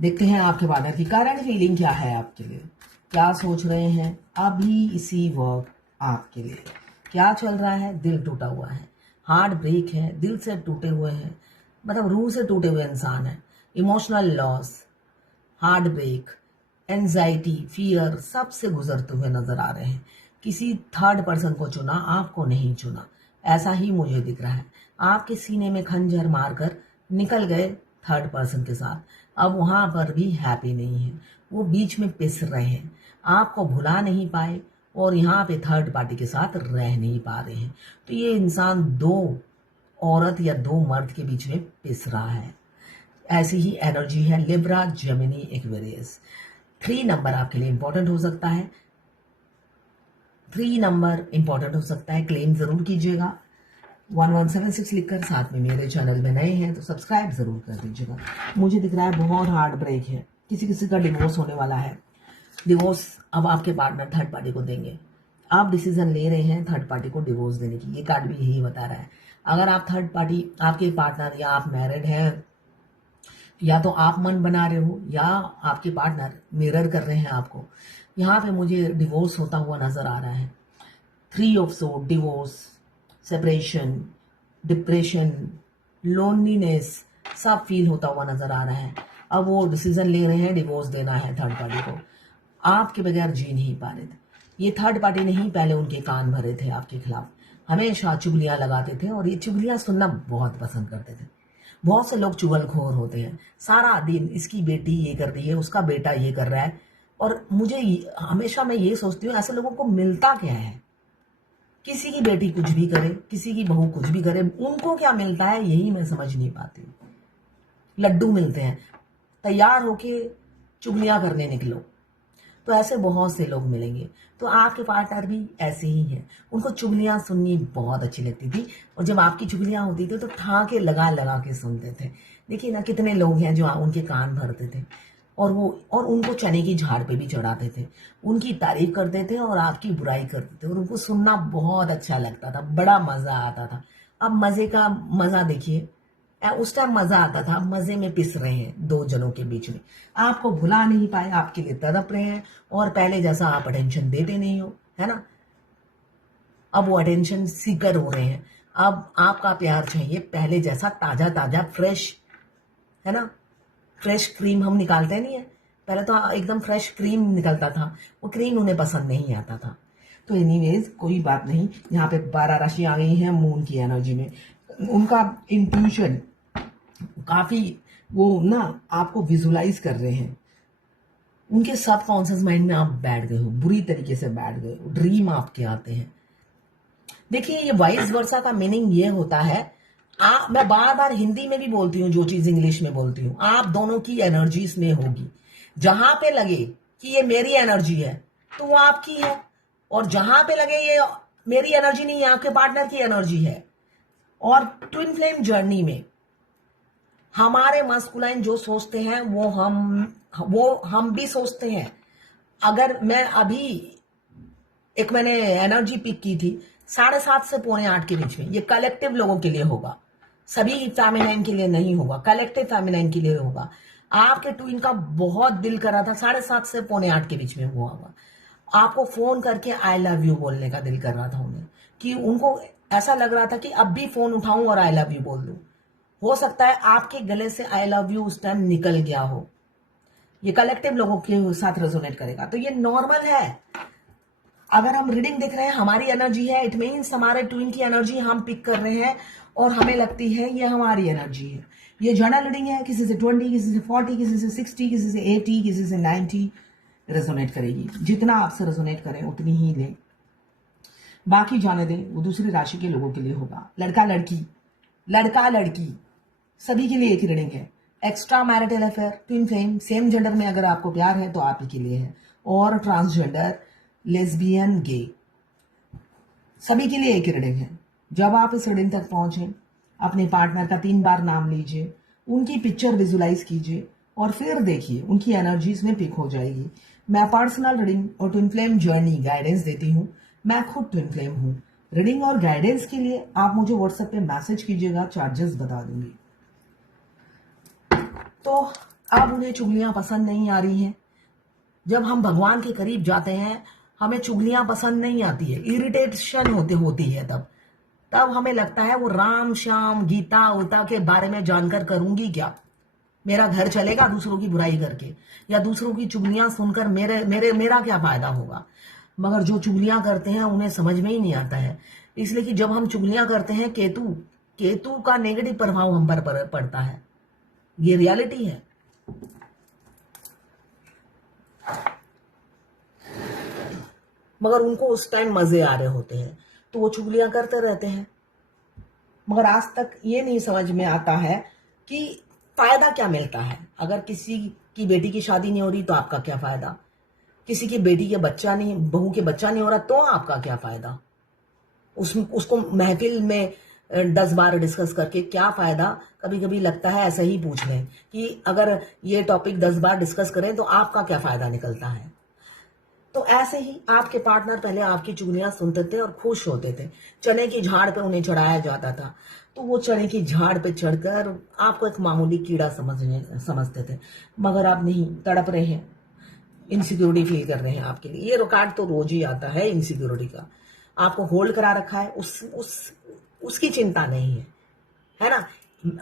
देखते हैं आपके पार्टनर की करंट फीलिंग क्या है आपके लिए, क्या सोच रहे हैं अभी इसी वक्त आपके लिए, क्या चल रहा है। दिल टूटा हुआ है, हार्ट ब्रेक है, दिल से टूटे हुए हैं, मतलब रूह से टूटे हुए इंसान है। Emotional loss, heartbreak, anxiety, fear सबसे गुजरते हुए नजर आ रहे हैं। किसी थर्ड पर्सन को चुना, आपको नहीं चुना, ऐसा ही मुझे दिख रहा है। आपके सीने में खंजर मारकर निकल गए थर्ड पर्सन के साथ, अब वहां पर भी हैप्पी नहीं है, वो बीच में पिस रहे हैं, आपको भुला नहीं पाए और यहाँ पे थर्ड पार्टी के साथ रह नहीं पा रहे हैं। तो ये इंसान दो औरत या दो मर्द के बीच में पिस रहा है। ऐसी ही एनर्जी है लिब्रा, जेमिनी, एक्वेरियस। 3 नंबर आपके लिए इंपॉर्टेंट हो सकता है, 3 नंबर इंपॉर्टेंट हो सकता है, क्लेम जरूर कीजिएगा। 1176 लिखकर, साथ में मेरे चैनल में नए हैं तो सब्सक्राइब जरूर कर दीजिएगा। मुझे दिख रहा है बहुत हार्ट ब्रेक है, किसी किसी का डिवोर्स होने वाला है। डिवोर्स अब आपके पार्टनर थर्ड पार्टी को देंगे, आप डिसीजन ले रहे हैं थर्ड पार्टी को डिवोर्स देने की, ये कार्ड भी यही बता रहा है। अगर आप थर्ड पार्टी, आपके पार्टनर या आप मैरिड हैं, या तो आप मन बना रहे हो या आपके पार्टनर मिरर कर रहे हैं आपको, यहाँ पे मुझे डिवोर्स होता हुआ नजर आ रहा है। 3 of sword, divorce, separation, depression, loneliness सब फील होता हुआ नजर आ रहा है। अब वो डिसीजन ले रहे हैं डिवोर्स देना है थर्ड पार्टी को, आपके बगैर जी नहीं पा रहे थे। ये थर्ड पार्टी नहीं, पहले उनके कान भरे थे आपके खिलाफ, हमेशा चुगलियां लगाते थे और ये चुगलियां सुनना बहुत पसंद करते थे। बहुत से लोग चुगलखोर होते हैं, सारा दिन इसकी बेटी ये कर रही है, उसका बेटा ये कर रहा है, और मुझे हमेशा मैं ये सोचती हूँ ऐसे लोगों को मिलता क्या है। किसी की बेटी कुछ भी करे, किसी की बहू कुछ भी करे, उनको क्या मिलता है यही मैं समझ नहीं पाती। लड्डू मिलते हैं, तैयार होके चुगलियां करने निकलो। तो ऐसे बहुत से लोग मिलेंगे। तो आपके पार्टनर भी ऐसे ही हैं, उनको चुगलियां सुननी बहुत अच्छी लगती थी, और जब आपकी चुगलियां होती थी तो ठाके लगा लगा के सुनते थे। देखिए ना, कितने लोग हैं जो उनके कान भरते थे और उनको चने की झाड़ पे भी चढ़ाते थे, उनकी तारीफ करते थे और आपकी बुराई करते थे, और उनको सुनना बहुत अच्छा लगता था, बड़ा मजा आता था। अब मजे का मजा देखिए, उस टाइम मजा आता था, अब मजे में पिस रहे हैं दो जनों के बीच में। आपको भुला नहीं पाए, आपके लिए तड़प रहे हैं, और पहले जैसा आप अटेंशन देते नहीं हो, है ना। अब वो अटेंशन सीकर हो रहे हैं, अब आपका प्यार चाहिए पहले जैसा, ताजा ताजा फ्रेश, है ना। फ्रेश क्रीम हम निकालते नहीं है, पहले तो एकदम फ्रेश क्रीम निकलता था, वो क्रीम उन्हें पसंद नहीं आता था। तो एनीवेज कोई बात नहीं, यहाँ पे 12 राशि आ गई है मून की एनर्जी में। उनका इंट्यूशन काफी, वो ना आपको विजुलाइज कर रहे हैं, उनके सबकॉन्शियस माइंड में आप बैठ गए हो, बुरी तरीके से बैठ गए हो, ड्रीम आपके आते हैं। देखिए ये वाइस वर्सा का मीनिंग ये होता है, मैं बार बार हिंदी में भी बोलती हूँ जो चीज इंग्लिश में बोलती हूँ, आप दोनों की एनर्जी इसमें होगी। जहां पे लगे कि ये मेरी एनर्जी है तो वो आपकी है, और जहां पे लगे ये मेरी एनर्जी नहीं है, आपके पार्टनर की एनर्जी है। और ट्विन फ्लेम जर्नी में हमारे मस्कुलाइन जो सोचते हैं वो हम भी सोचते हैं। अगर मैं अभी मैंने एनर्जी पिक की थी 7:30 से 7:45 के बीच में, ये कलेक्टिव लोगों के लिए होगा, सभी फेमिनाइन के लिए नहीं होगा, कलेक्टिव फेमिनाइन के लिए होगा। आपके ट्विन का बहुत दिल कर रहा था 7:30 से 7:45 के बीच में हुआ होगा, आपको फोन करके आई लव यू बोलने का दिल कर रहा था उन्हें, कि उनको ऐसा लग रहा था कि अब भी फोन उठाऊं और आई लव यू बोल दूं। हो सकता है आपके गले से आई लव यू उस टाइम निकल गया हो। ये कलेक्टिव लोगों के साथ रेजोनेट करेगा, तो ये नॉर्मल है। अगर हम रीडिंग देख रहे हैं, हमारी एनर्जी है, इट मीन्स हमारे ट्विन की एनर्जी हम पिक कर रहे हैं और हमें लगती है ये हमारी एनर्जी है। ये जनरल रीडिंग है, किसी से 20, किसी से 40, किसी से 60, किसी से 80, किसी से 90 रेजोनेट करेगी। जितना आपसे रेजोनेट करें उतनी ही लें, बाकी जाने दें, वो दूसरी राशि के लोगों के लिए होगा। लड़का लड़की सभी के लिए एक रीडिंग है। Extra marital affair, twin flame, same gender में अगर आपको प्यार है तो आप ही के लिए है, और ट्रांसजेंडर, लेस्बियन, गे, सभी के लिए एक रीडिंग है। जब आप इस रीडिंग तक पहुंचे, अपने पार्टनर का 3 बार नाम लीजिए, उनकी पिक्चर विजुलाइज कीजिए और फिर देखिए उनकी एनर्जीज में पिक हो जाएगी। मैं पर्सनल रीडिंग और ट्विन फ्लेम जर्नी गाइडेंस देती हूँ, मैं खुद ट्विन फ्लेम हूँ। रीडिंग और गाइडेंस के लिए आप मुझे व्हाट्सएप पे मैसेज कीजिएगा, चार्जेस बता दूंगी। तो अब उन्हें चुगलियां पसंद नहीं आ रही हैं। जब हम भगवान के करीब जाते हैं हमें चुगलियां पसंद नहीं आती है, इरिटेशन होती है। तब हमें लगता है वो राम श्याम गीता उता के बारे में जानकर करूंगी क्या, मेरा घर चलेगा दूसरों की बुराई करके, या दूसरों की चुगलियां सुनकर मेरा क्या फायदा होगा। मगर जो चुगलियां करते हैं उन्हें समझ में ही नहीं आता है। इसलिए कि जब हम चुगलियां करते हैं केतु का नेगेटिव प्रभाव हम पर पड़ता है, ये रियलिटी है। मगर उनको उस टाइम मजे आ रहे होते हैं तो वो चुगलियां करते रहते हैं। मगर आज तक ये नहीं समझ में आता है कि फायदा क्या मिलता है। अगर किसी की बेटी की शादी नहीं हो रही तो आपका क्या फायदा, किसी की बेटी के बच्चा नहीं, बहू के बच्चा नहीं हो रहा तो आपका क्या फायदा। उसको महफिल में 10 बार डिस्कस करके क्या फायदा। कभी कभी लगता है ऐसा ही पूछ लें कि अगर ये टॉपिक 10 बार डिस्कस करें तो आपका क्या फायदा निकलता है। तो ऐसे ही आपके पार्टनर पहले आपकी चुगलियां सुनते थे और खुश होते थे। चने की झाड़ पे उन्हें चढ़ाया जाता था तो वो चने की झाड़ पे चढ़कर आपको एक मामूली कीड़ा समझते थे। मगर आप नहीं, तड़प रहे हैं, इनसिक्योरिटी फील कर रहे हैं आपके लिए। ये रिकॉर्ड तो रोज ही आता है इनसिक्योरिटी का। आपको होल्ड करा रखा है, उसकी चिंता नहीं है ना।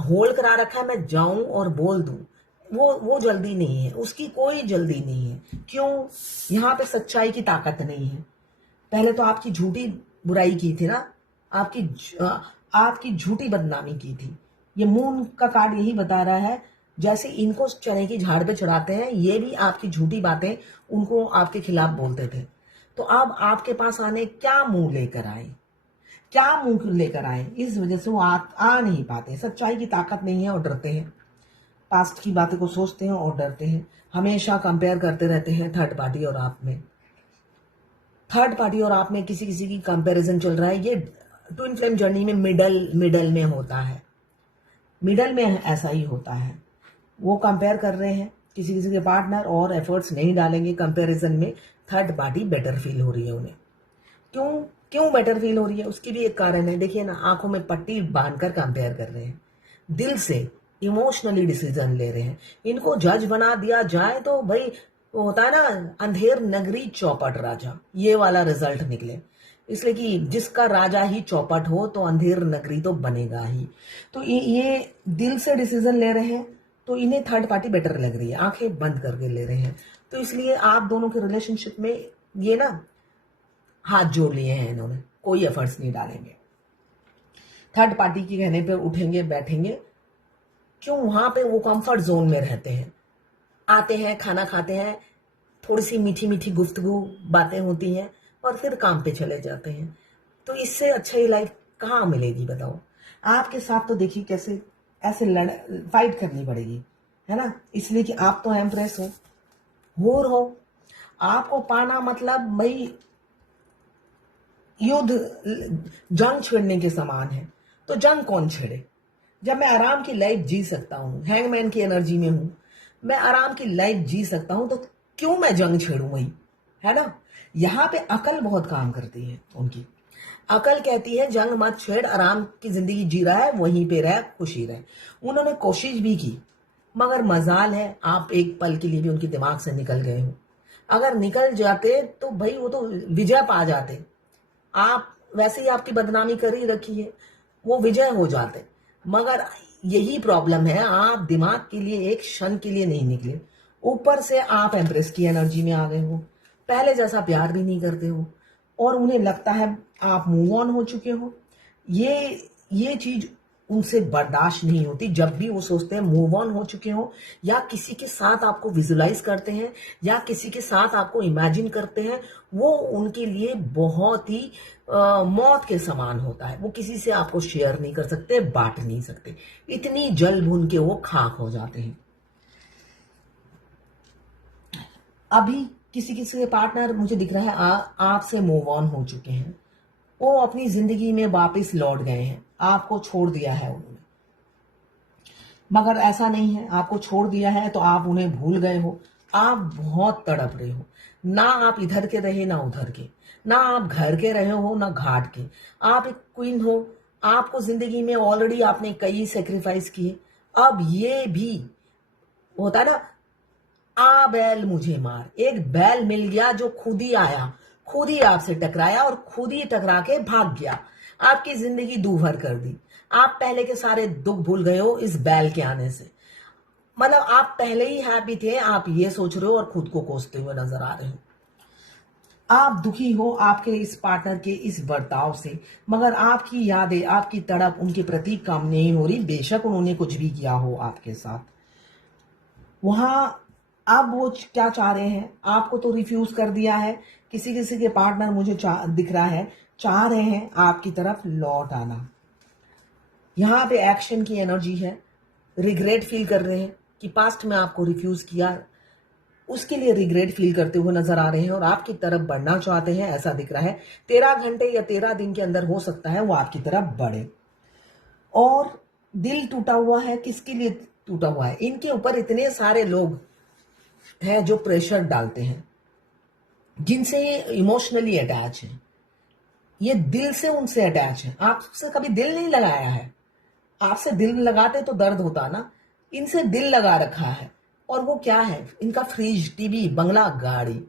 होल्ड करा रखा है, मैं जाऊं और बोल दूं, वो जल्दी नहीं है, उसकी कोई जल्दी नहीं है। क्यों? यहाँ पे सच्चाई की ताकत नहीं है। पहले तो आपकी झूठी बुराई की थी ना, आपकी झूठी बदनामी की थी। ये मून का कार्ड यही बता रहा है, जैसे इनको चने की झाड़ पे चढ़ाते हैं, ये भी आपकी झूठी बातें उनको आपके खिलाफ बोलते थे। तो अब आपके पास आने क्या मुंह लेकर आए, क्या मुंह लेकर आए, इस वजह से वो आ नहीं पाते। सच्चाई की ताकत नहीं है और डरते हैं, पास्ट की बातें को सोचते हैं और डरते हैं। हमेशा कंपेयर करते रहते हैं थर्ड पार्टी और आप में। थर्ड पार्टी और आप में किसी किसी की कंपैरिजन चल रहा है। ये ट्विन फ्लेम जर्नी में मिडल में होता है, मिडल में ऐसा ही होता है। वो कंपेयर कर रहे हैं किसी किसी के पार्टनर और एफर्ट्स नहीं डालेंगे कंपैरिजन में। थर्ड पार्टी बेटर फील हो रही है उन्हें। क्यों बेटर फील हो रही है, उसकी भी एक कारण है। देखिए ना, आंखों में पट्टी बांधकर कंपेयर कर रहे हैं, दिल से इमोशनली डिसीजन ले रहे हैं। इनको जज बना दिया जाए तो भाई वो होता है ना, अंधेर नगरी चौपट राजा, ये वाला रिजल्ट निकले। इसलिए कि जिसका राजा ही चौपट हो तो अंधेर नगरी तो बनेगा ही। तो ये दिल से डिसीजन ले रहे हैं तो इन्हें थर्ड पार्टी बेटर लग रही है, आंखें बंद करके ले रहे हैं। तो इसलिए आप दोनों के रिलेशनशिप में ये ना हाथ जोड़ लिए हैं इन्होंने, कोई एफर्ट्स नहीं डालेंगे, थर्ड पार्टी के कहने पे उठेंगे बैठेंगे। क्यों? वहां पे वो कंफर्ट जोन में रहते हैं, आते हैं, खाना खाते हैं, थोड़ी सी मीठी मीठी गुफ्तगू बातें होती हैं और फिर काम पे चले जाते हैं। तो इससे अच्छा ही लाइफ कहाँ मिलेगी बताओ। आपके साथ तो देखिए कैसे ऐसे फाइट करनी पड़ेगी, है ना। इसलिए कि आप तो एम्प्रेस हो, होर हो। आपको पाना मतलब भाई युद्ध, जंग छेड़ने के समान है। तो जंग कौन छेड़े जब मैं आराम की लाइफ जी सकता हूँ, हैंगमैन की एनर्जी में हूं, मैं आराम की लाइफ जी सकता हूं, तो क्यों मैं जंग छेड़ूं वही, है ना। यहाँ पे अकल बहुत काम करती है उनकी। अकल कहती है जंग मत छेड़, आराम की जिंदगी जी रहा है, वहीं पे रह, खुशी रहे। उन्होंने कोशिश भी की, मगर मजाल है आप एक पल के लिए भी उनके दिमाग से निकल गए हो। अगर निकल जाते तो भाई वो तो विजय पा जाते। आप वैसे ही आपकी बदनामी कर ही रखी है, वो विजय हो जाते। मगर यही प्रॉब्लम है, आप दिमाग के लिए एक क्षण के लिए नहीं निकले। ऊपर से आप एम्प्रेस की एनर्जी में आ गए हो, पहले जैसा प्यार भी नहीं करते हो और उन्हें लगता है आप मूव ऑन हो चुके हो। ये चीज उनसे बर्दाश्त नहीं होती। जब भी वो सोचते हैं मूव ऑन हो चुके हो, या किसी के साथ आपको विजुलाइज करते हैं, या किसी के साथ आपको इमेजिन करते हैं, वो उनके लिए बहुत ही मौत के समान होता है। वो किसी से आपको शेयर नहीं कर सकते, बांट नहीं सकते, इतनी जल भून के वो खाक हो जाते हैं। अभी किसी किसी के पार्टनर मुझे दिख रहा है आपसे मूव ऑन हो चुके हैं, वो अपनी जिंदगी में वापस लौट गए हैं, आपको छोड़ दिया है उन्होंने। मगर ऐसा नहीं है, आपको छोड़ दिया है तो आप उन्हें भूल गए हो। आप बहुत तड़प रहे हो, ना आप इधर के रहे ना उधर के, ना आप घर के रहे हो ना घाट के। आप एक क्वीन हो, आपको जिंदगी में ऑलरेडी आपने कई सेक्रीफाइस किए। अब ये भी वो होता है ना, आ बैल मुझे मार। एक बैल मिल गया जो खुद ही आया, खुद ही आपसे टकराया और खुद ही टकरा के भाग गया, आपकी जिंदगी दूभर कर दी। आप पहले के सारे दुख भूल गए हो इस बैल के आने से। मतलब आप पहले ही हैप्पी थे, आप ये सोच रहे हो और खुद को कोसते हुए नजर आ रहे हो। आप दुखी हो आपके इस पार्टनर के इस बर्ताव से, मगर आपकी यादें, आपकी तड़प उनके प्रति कम नहीं हो रही, बेशक उन्होंने कुछ भी किया हो आपके साथ। वहां अब वो क्या चाह रहे हैं, आपको तो रिफ्यूज कर दिया है, किसी किसी के पार्टनर मुझे दिख रहा है चाह रहे हैं आपकी तरफ लौट आना। यहाँ पे एक्शन की एनर्जी है, रिग्रेट फील कर रहे हैं कि पास्ट में आपको रिफ्यूज किया, उसके लिए रिग्रेट फील करते हुए नजर आ रहे हैं और आपकी तरफ बढ़ना चाहते हैं, ऐसा दिख रहा है। 13 घंटे या 13 दिन के अंदर हो सकता है वो आपकी तरफ बढ़े। और दिल टूटा हुआ है, किसके लिए टूटा हुआ है? इनके ऊपर इतने सारे लोग हैं जो प्रेशर डालते हैं, जिनसे ये इमोशनली अटैच है, ये दिल से उनसे अटैच है। आपसे कभी दिल नहीं लगाया है, आपसे दिल लगाते तो दर्द होता ना, इनसे दिल लगा रखा है। और वो क्या है, इनका फ्रिज, टीवी, बंगला, गाड़ी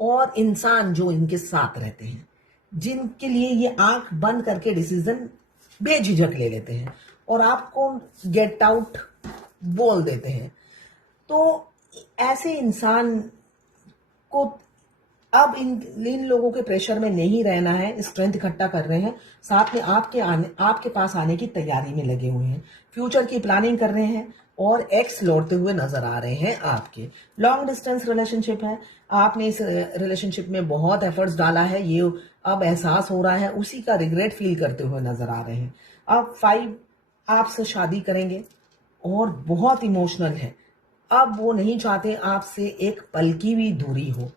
और इंसान जो इनके साथ रहते हैं, जिनके लिए ये आंख बंद करके डिसीजन बेझिझक ले लेते हैं और आपको गेट आउट बोल देते हैं। तो ऐसे इंसान को अब इन लोगों के प्रेशर में नहीं रहना है, स्ट्रेंथ इकट्ठा कर रहे हैं, साथ में आपके पास आने की तैयारी में लगे हुए हैं, फ्यूचर की प्लानिंग कर रहे हैं और एक्स लौटते हुए नजर आ रहे हैं आपके। लॉन्ग डिस्टेंस रिलेशनशिप है, आपने इस रिलेशनशिप में बहुत एफर्ट्स डाला है, ये अब एहसास हो रहा है, उसी का रिग्रेट फील करते हुए नजर आ रहे हैं। अब 5 आपसे शादी करेंगे और बहुत इमोशनल है। अब वो नहीं चाहते आपसे एक पल की भी दूरी हो,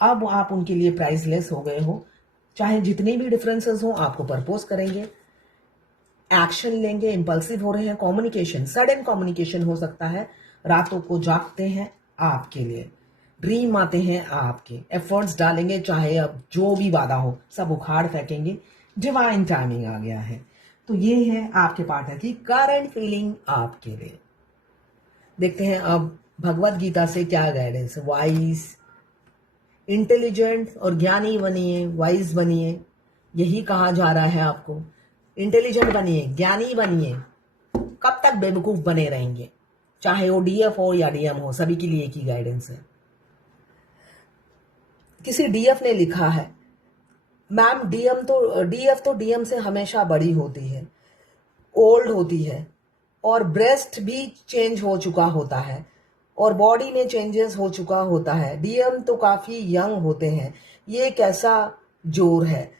अब आप उनके लिए प्राइसलेस हो गए हो। चाहे जितने भी डिफरेंसेस हो, आपको प्रपोज करेंगे, एक्शन लेंगे, इंपल्सिव हो रहे हैं, कम्युनिकेशन, सडन कम्युनिकेशन हो सकता है, रातों को जागते हैं आपके लिए, ड्रीम आते हैं आपके, एफर्ट्स डालेंगे, चाहे अब जो भी बाधा हो सब उखाड़ फेंकेंगे, डिवाइन टाइमिंग आ गया है। तो ये है आपके पार्टनर की करंट फीलिंग आपके लिए। देखते हैं अब भगवत गीता से क्या गाइडेंस। वाइज, इंटेलिजेंट और ज्ञानी बनिए, वाइज बनिए, यही कहा जा रहा है आपको। इंटेलिजेंट बनिए, ज्ञानी बनिए, कब तक बेवकूफ बने रहेंगे? चाहे वो डीएफ हो या डीएम हो, सभी के लिए एक ही गाइडेंस है। किसी डीएफ ने लिखा है, मैम डीएफ तो डीएम से हमेशा बड़ी होती है, ओल्ड होती है और ब्रेस्ट भी चेंज हो चुका होता है और बॉडी में चेंजेस हो चुका होता है। डीएम तो काफी यंग होते हैं। ये एक ऐसा जोर है,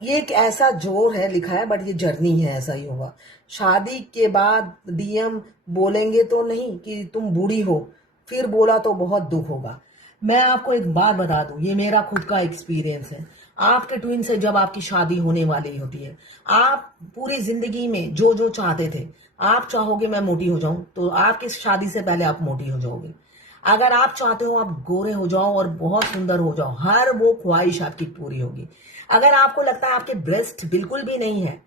ये एक ऐसा जोर है लिखा है, बट ये जर्नी है, ऐसा ही होगा। शादी के बाद डीएम बोलेंगे तो नहीं कि तुम बूढ़ी हो, फिर बोला तो बहुत दुख होगा। मैं आपको एक बात बता दूं, ये मेरा खुद का एक्सपीरियंस है। आपके ट्विन से जब आपकी शादी होने वाली होती है, आप पूरी जिंदगी में जो जो चाहते थे, आप चाहोगे मैं मोटी हो जाऊं, तो आपकी शादी से पहले आप मोटी हो जाओगे। अगर आप चाहते हो आप गोरे हो जाओ और बहुत सुंदर हो जाओ, हर वो ख्वाहिश आपकी पूरी होगी। अगर आपको लगता है आपके ब्रेस्ट बिल्कुल भी नहीं है,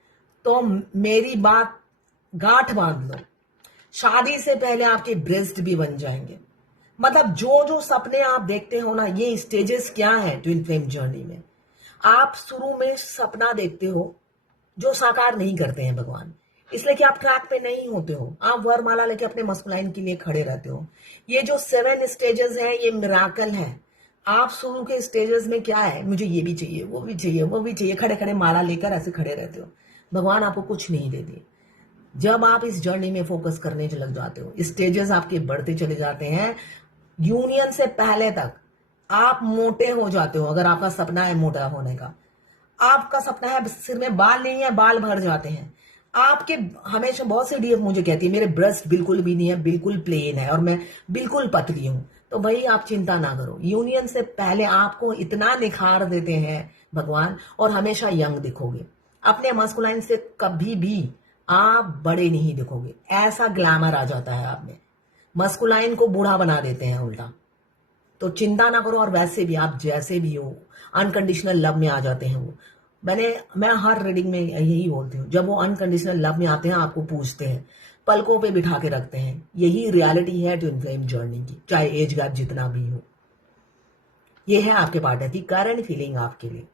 तो मेरी बात गांठ बांध लो, शादी से पहले आपके ब्रेस्ट भी बन जाएंगे। मतलब जो जो सपने आप देखते हो ना, ये स्टेजेस क्या है ट्विन फ्लेम जर्नी में। आप शुरू में सपना देखते हो जो साकार नहीं करते हैं भगवान, इसलिए कि आप ट्रैक पे नहीं होते हो, आप वरमाला लेके अपने मस्कुलाइन के लिए खड़े रहते हो। ये जो 7 स्टेजेस हैं, ये मिराकल है। आप शुरू के स्टेजेस में क्या है, मुझे ये भी चाहिए, वो भी चाहिए, वो भी चाहिए, खड़े खड़े माला लेकर ऐसे खड़े रहते हो। भगवान आपको कुछ नहीं देते। जब आप इस जर्नी में फोकस करने लग जाते हो, स्टेजेस आपके बढ़ते चले जाते हैं, यूनियन से पहले तक आप मोटे हो जाते हो। अगर आपका सपना है मोटा होने का, आपका सपना है सिर में बाल नहीं है, बाल भर जाते हैं आपके। हमेशा बहुत से डीएफ मुझे कहती है मेरे ब्रेस्ट बिल्कुल भी नहीं है, बिल्कुल प्लेन है और मैं बिल्कुल पतली हूं। तो भाई आप चिंता ना करो, यूनियन से पहले आपको इतना निखार देते हैं भगवान और हमेशा यंग दिखोगे। अपने मस्कुलाइन से कभी भी आप बड़े नहीं दिखोगे, ऐसा ग्लैमर आ जाता है आप में। मस्कुलाइन को बूढ़ा बना देते हैं उल्टा। तो चिंता ना करो, और वैसे भी आप जैसे भी हो अनकंडीशनल लव में आ जाते हैं वो। मैं हर रीडिंग में यही बोलती हूँ, जब वो अनकंडीशनल लव में आते हैं आपको पूछते हैं पलकों पे बिठा के रखते हैं। यही रियलिटी है ट्विन फ्लेम जर्नी की, चाहे एज गैप जितना भी हो। ये है आपके पार्टनर की करंट फीलिंग आपके लिए।